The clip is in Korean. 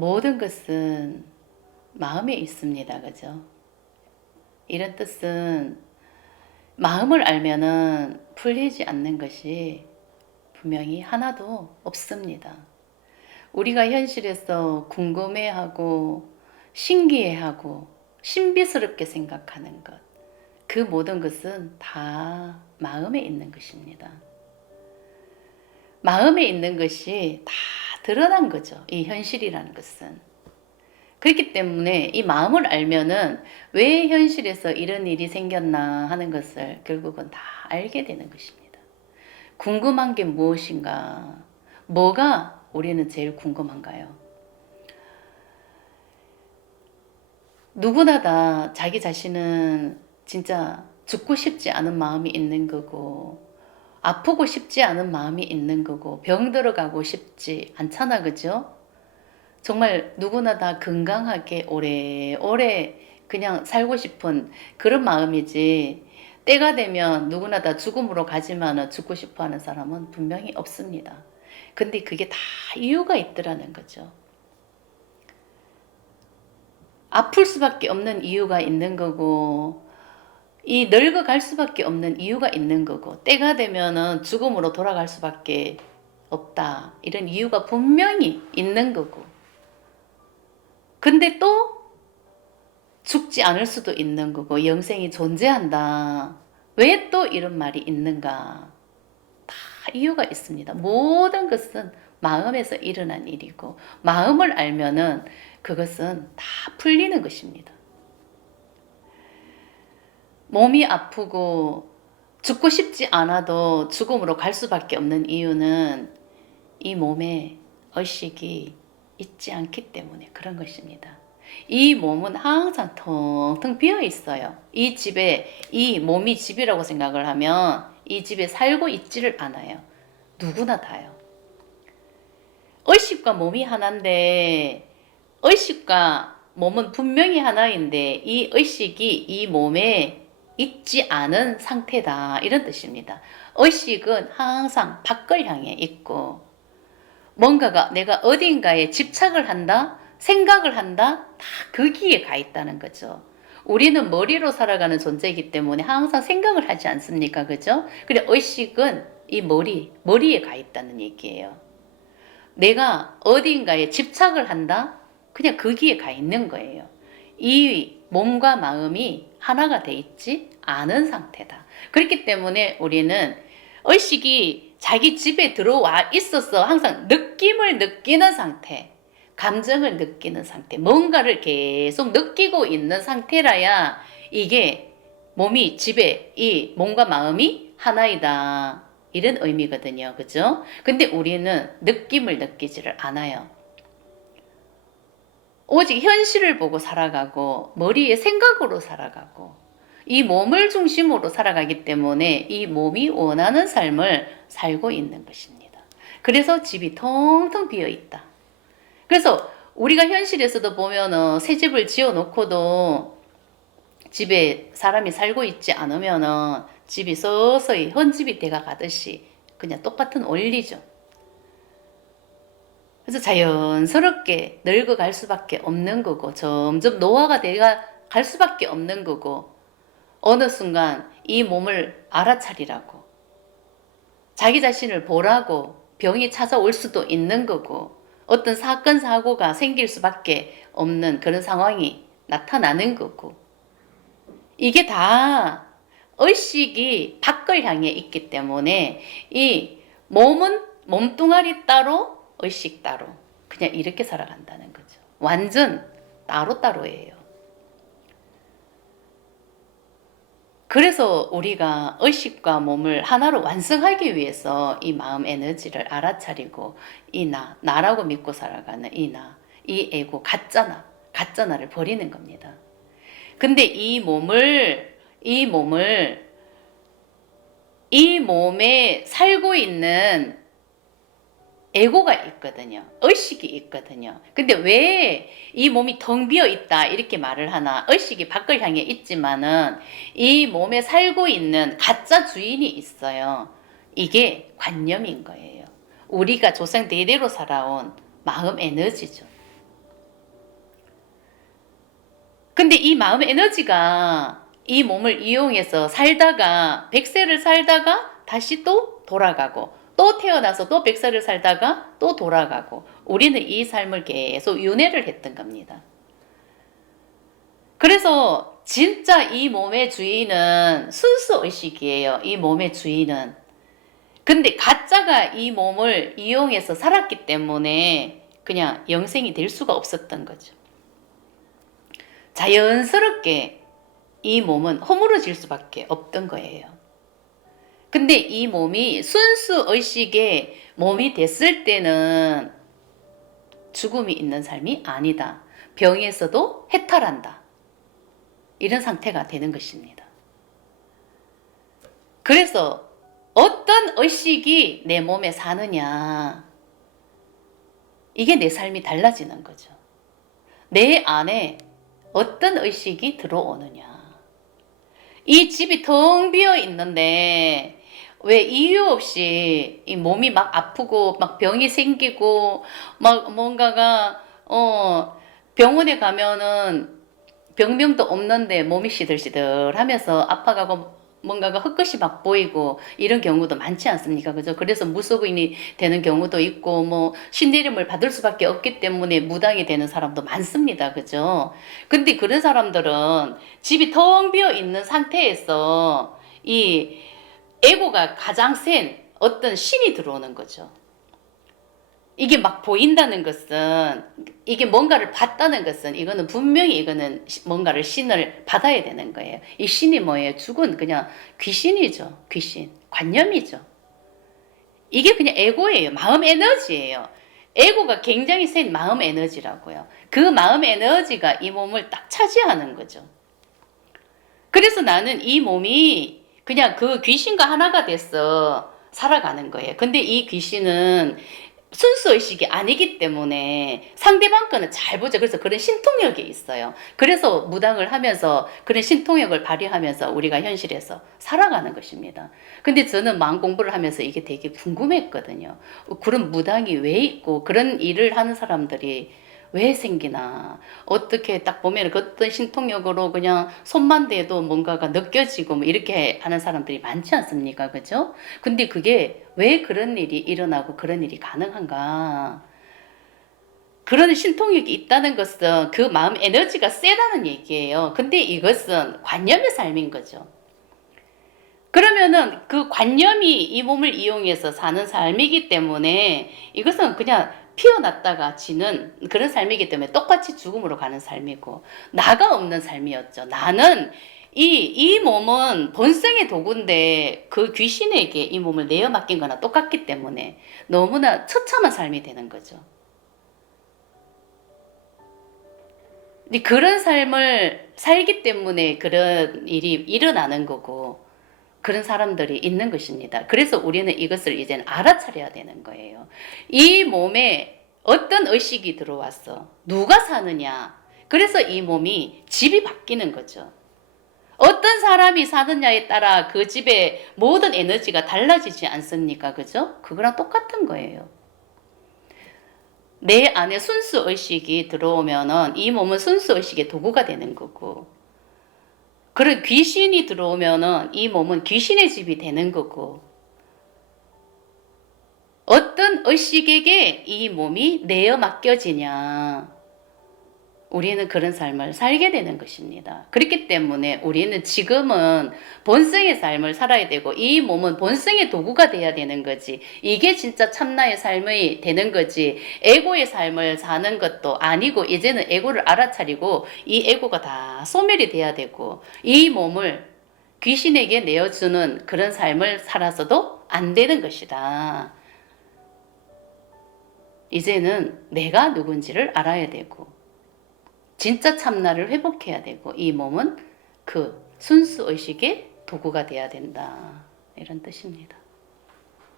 모든 것은 마음에 있습니다. 그죠? 이런 뜻은 마음을 알면은 풀리지 않는 것이 분명히 하나도 없습니다. 우리가 현실에서 궁금해하고 신기해하고 신비스럽게 생각하는 것, 그 모든 것은 다 마음에 있는 것입니다. 마음에 있는 것이 다 드러난 거죠. 이 현실이라는 것은. 그렇기 때문에 이 마음을 알면은 왜 현실에서 이런 일이 생겼나 하는 것을 결국은 다 알게 되는 것입니다. 궁금한 게 무엇인가? 뭐가 우리는 제일 궁금한가요? 누구나 다 자기 자신은 진짜 죽고 싶지 않은 마음이 있는 거고, 아프고 싶지 않은 마음이 있는 거고, 병 들어가고 싶지 않잖아, 그죠? 정말 누구나 다 건강하게 오래오래 그냥 살고 싶은 그런 마음이지, 때가 되면 누구나 다 죽음으로 가지만 죽고 싶어 하는 사람은 분명히 없습니다. 근데 그게 다 이유가 있더라는 거죠. 아플 수밖에 없는 이유가 있는 거고, 이 늙어갈 수밖에 없는 이유가 있는 거고, 때가 되면은 죽음으로 돌아갈 수밖에 없다, 이런 이유가 분명히 있는 거고, 근데 또 죽지 않을 수도 있는 거고, 영생이 존재한다, 왜 또 이런 말이 있는가? 다 이유가 있습니다. 모든 것은 마음에서 일어난 일이고, 마음을 알면은 그것은 다 풀리는 것입니다. 몸이 아프고 죽고 싶지 않아도 죽음으로 갈 수밖에 없는 이유는 이 몸에 의식이 있지 않기 때문에 그런 것입니다. 이 몸은 항상 텅텅 비어 있어요. 이 집에, 이 몸이 집이라고 생각을 하면 이 집에 살고 있지를 않아요. 누구나 다요. 의식과 몸이 하나인데, 의식과 몸은 분명히 하나인데 이 의식이 이 몸에 있지 않은 상태다, 이런 뜻입니다. 의식은 항상 밖을 향해 있고, 뭔가가 내가 어딘가에 집착을 한다, 생각을 한다, 다 거기에 가 있다는 거죠. 우리는 머리로 살아가는 존재이기 때문에 항상 생각을 하지 않습니까? 그죠? 그래, 의식은 이 머리에 가 있다는 얘기예요. 내가 어딘가에 집착을 한다? 그냥 거기에 가 있는 거예요. 이 몸과 마음이 하나가 돼 있지 않은 상태다. 그렇기 때문에 우리는 의식이 자기 집에 들어와 있어서 항상 느낌을 느끼는 상태, 감정을 느끼는 상태, 뭔가를 계속 느끼고 있는 상태라야 이게 몸이 집에, 이 몸과 마음이 하나이다, 이런 의미거든요. 그죠? 근데 우리는 느낌을 느끼지를 않아요. 오직 현실을 보고 살아가고, 머리의 생각으로 살아가고, 이 몸을 중심으로 살아가기 때문에 이 몸이 원하는 삶을 살고 있는 것입니다. 그래서 집이 텅텅 비어 있다. 그래서 우리가 현실에서도 보면은 새 집을 지어 놓고도 집에 사람이 살고 있지 않으면은 집이 서서히 헌집이 돼가 가듯이 그냥 똑같은 원리죠. 그래서 자연스럽게 늙어갈 수밖에 없는 거고, 점점 노화가 돼가 갈 수밖에 없는 거고, 어느 순간 이 몸을 알아차리라고, 자기 자신을 보라고 병이 찾아올 수도 있는 거고, 어떤 사건 사고가 생길 수밖에 없는 그런 상황이 나타나는 거고, 이게 다 의식이 밖을 향해 있기 때문에 이 몸은 몸뚱아리 따로 의식 따로 그냥 이렇게 살아간다는 거죠. 완전 따로따로예요. 그래서 우리가 의식과 몸을 하나로 완성하기 위해서 이 마음 에너지를 알아차리고 이 나라고 믿고 살아가는 이 에고, 가짜나를 버리는 겁니다. 근데 이 몸에 살고 있는 에고가 있거든요. 의식이 있거든요. 근데 왜 이 몸이 텅 비어 있다 이렇게 말을 하나? 의식이 밖을 향해 있지만은 이 몸에 살고 있는 가짜 주인이 있어요. 이게 관념인 거예요. 우리가 조상 대대로 살아온 마음 에너지죠. 근데 이 마음 에너지가 이 몸을 이용해서 살다가 100세를 살다가 다시 또 돌아가고 또 태어나서 또 100세를 살다가 또 돌아가고 우리는 이 삶을 계속 윤회를 했던 겁니다. 그래서 진짜 이 몸의 주인은 순수 의식이에요. 이 몸의 주인은. 근데 가짜가 이 몸을 이용해서 살았기 때문에 그냥 영생이 될 수가 없었던 거죠. 자연스럽게 이 몸은 허물어질 수밖에 없던 거예요. 근데 이 몸이 순수 의식의 몸이 됐을 때는 죽음이 있는 삶이 아니다. 병에서도 해탈한다. 이런 상태가 되는 것입니다. 그래서 어떤 의식이 내 몸에 사느냐, 이게 내 삶이 달라지는 거죠. 내 안에 어떤 의식이 들어오느냐. 이 집이 텅 비어 있는데 왜 이유 없이 이 몸이 막 아프고 막 병이 생기고 막 뭔가가 병원에 가면은 병명도 없는데 몸이 시들시들하면서 아파가고 뭔가가 흙것이 막 보이고 이런 경우도 많지 않습니까? 그죠? 그래서 무속인이 되는 경우도 있고 뭐 신내림을 받을 수밖에 없기 때문에 무당이 되는 사람도 많습니다. 그죠? 근데 그런 사람들은 집이 텅 비어 있는 상태에서 이 에고가 가장 센 어떤 신이 들어오는 거죠. 이게 막 보인다는 것은 이게 뭔가를 봤다는 것은 이거는 분명히 이거는 뭔가를 신을 받아야 되는 거예요. 이 신이 뭐예요? 죽은 그냥 귀신이죠. 귀신. 관념이죠. 이게 그냥 에고예요. 마음 에너지예요. 에고가 굉장히 센 마음 에너지라고요. 그 마음 에너지가 이 몸을 딱 차지하는 거죠. 그래서 나는 이 몸이 그냥 그 귀신과 하나가 돼서 살아가는 거예요. 근데 이 귀신은 순수의식이 아니기 때문에 상대방 거는 잘 보죠. 그래서 그런 신통력이 있어요. 그래서 무당을 하면서 그런 신통력을 발휘하면서 우리가 현실에서 살아가는 것입니다. 근데 저는 마음 공부를 하면서 이게 되게 궁금했거든요. 그런 무당이 왜 있고 그런 일을 하는 사람들이 왜 생기나. 어떻게 딱 보면 그 어떤 신통력으로 그냥 손만 대도 뭔가가 느껴지고 뭐 이렇게 하는 사람들이 많지 않습니까? 그죠? 근데 그게 왜 그런 일이 일어나고 그런 일이 가능한가? 그런 신통력이 있다는 것은 그 마음 에너지가 세다는 얘기예요. 근데 이것은 관념의 삶인 거죠. 그러면은 그 관념이 이 몸을 이용해서 사는 삶이기 때문에 이것은 그냥 피어났다가 지는 그런 삶이기 때문에 똑같이 죽음으로 가는 삶이고 나가 없는 삶이었죠. 나는 이 몸은 본성의 도구인데 그 귀신에게 이 몸을 내어 맡긴 거나 똑같기 때문에 너무나 처참한 삶이 되는 거죠. 근데 그런 삶을 살기 때문에 그런 일이 일어나는 거고 그런 사람들이 있는 것입니다. 그래서 우리는 이것을 이제는 알아차려야 되는 거예요. 이 몸에 어떤 의식이 들어왔어? 누가 사느냐? 그래서 이 몸이 집이 바뀌는 거죠. 어떤 사람이 사느냐에 따라 그 집의 모든 에너지가 달라지지 않습니까? 그죠? 그거랑 똑같은 거예요. 내 안에 순수 의식이 들어오면은 이 몸은 순수 의식의 도구가 되는 거고, 그런 귀신이 들어오면은 이 몸은 귀신의 집이 되는 거고, 어떤 의식에게 이 몸이 내어 맡겨지냐. 우리는 그런 삶을 살게 되는 것입니다. 그렇기 때문에 우리는 지금은 본성의 삶을 살아야 되고 이 몸은 본성의 도구가 돼야 되는 거지. 이게 진짜 참나의 삶이 되는 거지. 에고의 삶을 사는 것도 아니고 이제는 에고를 알아차리고 이 에고가 다 소멸이 돼야 되고 이 몸을 귀신에게 내어주는 그런 삶을 살아서도 안 되는 것이다. 이제는 내가 누군지를 알아야 되고 진짜 참나를 회복해야 되고 이 몸은 그 순수 의식의 도구가 돼야 된다. 이런 뜻입니다.